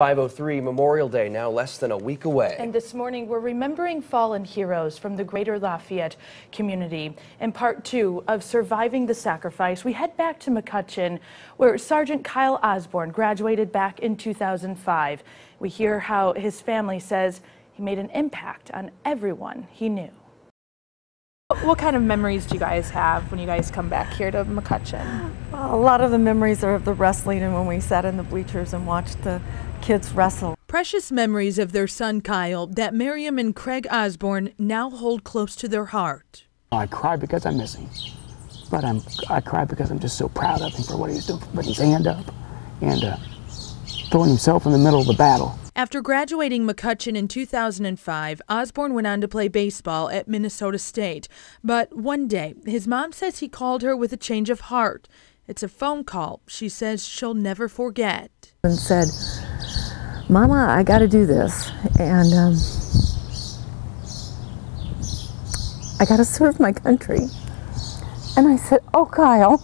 5:03 Memorial Day, now less than a week away. And this morning, we're remembering fallen heroes from the Greater Lafayette community. In part two of Surviving the Sacrifice, we head back to McCutcheon, where Sergeant Kyle Osborne graduated back in 2005. We hear how his family says he made an impact on everyone he knew. What kind of memories do you guys have when you guys come back here to McCutcheon? A lot of the memories are of the wrestling and when we sat in the bleachers and watched the kids wrestle. Precious memories of their son Kyle that Miriam and Craig Osborne now hold close to their heart. I cry because I miss him, but I cry because I'm just so proud of him for what he's doing, putting his hand up and throwing himself in the middle of the battle. After graduating McCutcheon in 2005, Osborne went on to play baseball at Minnesota State. But one day, his mom says he called her with a change of heart. It's a phone call she says she'll never forget. And said, "Mama, I got to do this, and I got to serve my country." And I said, "Oh, Kyle,"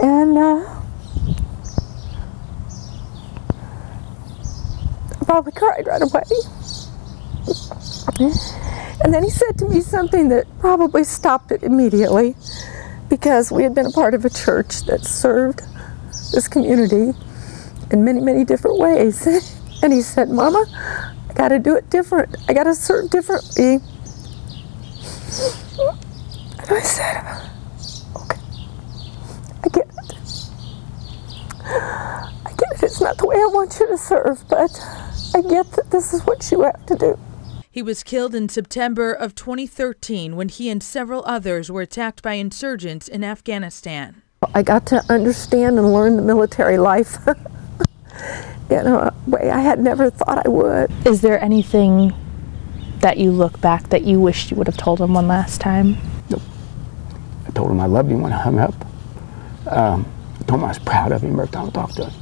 and I probably cried right away. And then he said to me something that probably stopped it immediately, because we had been a part of a church that served this community in many, many different ways. And he said, "Mama, I got to do it different. I got to serve differently." And I said, "Okay, I get it. I get it. It's not the way I want you to serve, but I get that this is what you have to do." He was killed in September of 2013 when he and several others were attacked by insurgents in Afghanistan. I got to understand and learn the military life in a way I had never thought I would. Is there anything that you look back that you wished you would have told him one last time? Nope. I told him I loved him when I hung up. I told him I was proud of him every time I talked to him.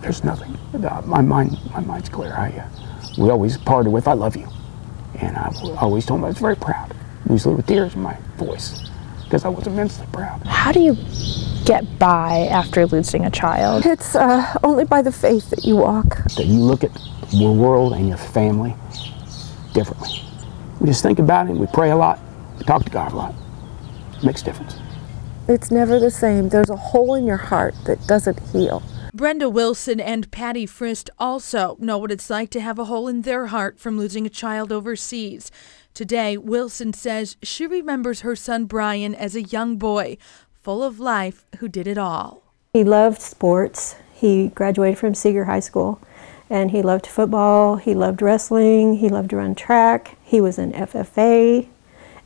There's nothing. My mind's clear. We always parted with "I love you," and I always told him I was very proud, usually with tears in my voice, because I was immensely proud. How do you get by after losing a child? It's only by the faith that you walk. That you look at your world and your family differently. We just think about it, we pray a lot, we talk to God a lot. It makes a difference. It's never the same. There's a hole in your heart that doesn't heal. Brenda Wilson and Patty Frist also know what it's like to have a hole in their heart from losing a child overseas. Today, Wilson says she remembers her son Brian as a young boy, full of life, who did it all. He loved sports. He graduated from Seeger High School, and he loved football, he loved wrestling, he loved to run track, he was an FFA,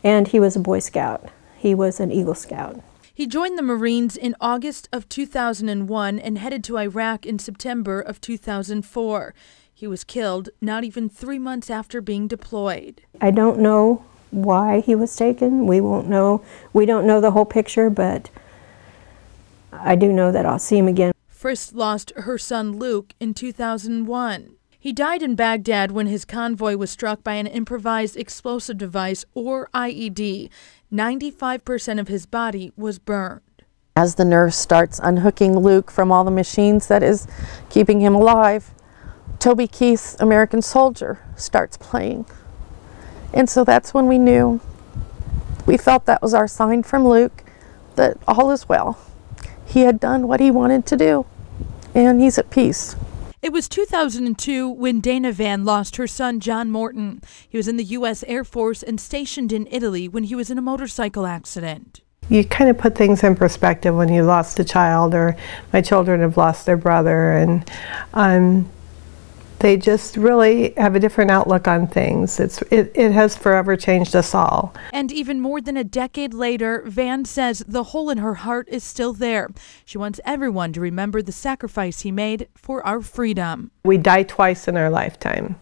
and he was a Boy Scout. He was an Eagle Scout. He joined the Marines in August of 2001 and headed to Iraq in September of 2004. He was killed not even 3 months after being deployed. I don't know why he was taken. We won't know. We don't know the whole picture, but I do know that I'll see him again. Frist lost her son Luke in 2001. He died in Baghdad when his convoy was struck by an improvised explosive device, or IED. 95% of his body was burned. As the nurse starts unhooking Luke from all the machines that is keeping him alive, Toby Keith's American Soldier starts playing. And so that's when we knew, we felt that was our sign from Luke that all is well. He had done what he wanted to do, and he's at peace. It was 2002 when Dana Van lost her son, John Morton. He was in the U.S. Air Force and stationed in Italy when he was in a motorcycle accident. You kind of put things in perspective when you lost a child, or my children have lost their brother, and they just really have a different outlook on things. It has forever changed us all. And even more than a decade later, Van says the hole in her heart is still there. She wants everyone to remember the sacrifice he made for our freedom. We die twice in our lifetime.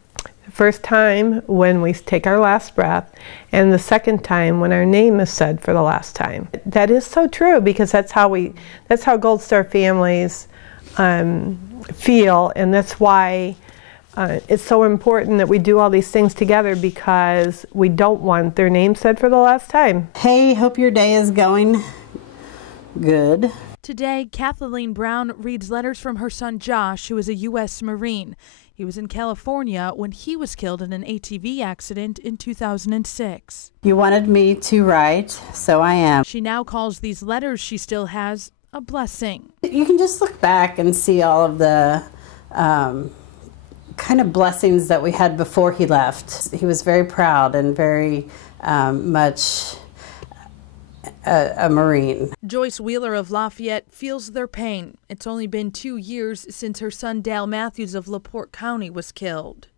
The first time when we take our last breath, and the second time when our name is said for the last time. That is so true, because that's how Gold Star families feel, and that's why it's so important that we do all these things together, because we don't want their name said for the last time. Hey, hope your day is going good. Today, Kathleen Brown reads letters from her son Josh, who is a U.S. Marine. He was in California when he was killed in an ATV accident in 2006. You wanted me to write, so I am. She now calls these letters she still has a blessing. You can just look back and see all of the kind of blessings that we had before he left. He was very proud and very much a Marine. Joyce Wheeler of Lafayette feels their pain. It's only been 2 years since her son Dale Matthews of LaPorte County was killed.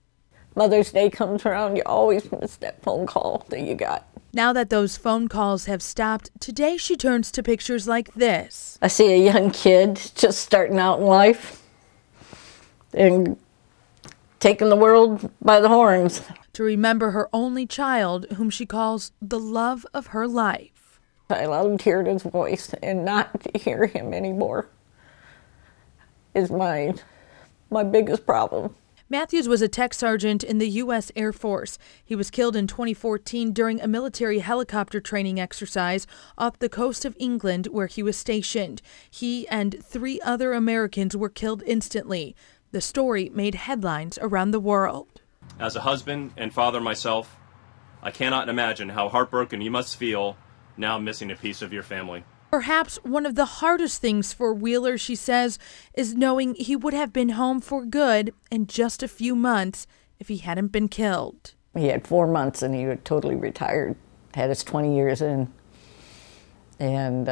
Mother's Day comes around, you always miss that phone call that you got. Now that those phone calls have stopped, today she turns to pictures like this. I see a young kid just starting out in life and taking the world by the horns. To remember her only child, whom she calls the love of her life. I loved hearing his voice, and not to hear him anymore is my biggest problem. Matthews was a tech sergeant in the U.S. Air Force. He was killed in 2014 during a military helicopter training exercise off the coast of England where he was stationed. He and 3 other Americans were killed instantly. The story made headlines around the world. As a husband and father myself, I cannot imagine how heartbroken you must feel now missing a piece of your family. Perhaps one of the hardest things for Wheeler, she says, is knowing he would have been home for good in just a few months if he hadn't been killed. He had 4 months and he was totally retired, had his 20 years in, and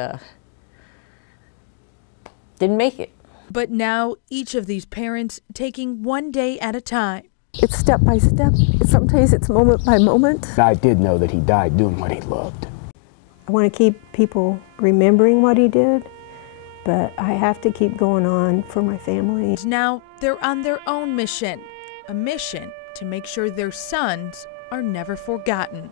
didn't make it. But now each of these parents taking one day at a time. It's step by step. Sometimes it's moment by moment. I did know that he died doing what he loved. I want to keep people remembering what he did, but I have to keep going on for my family. Now they're on their own mission, a mission to make sure their sons are never forgotten.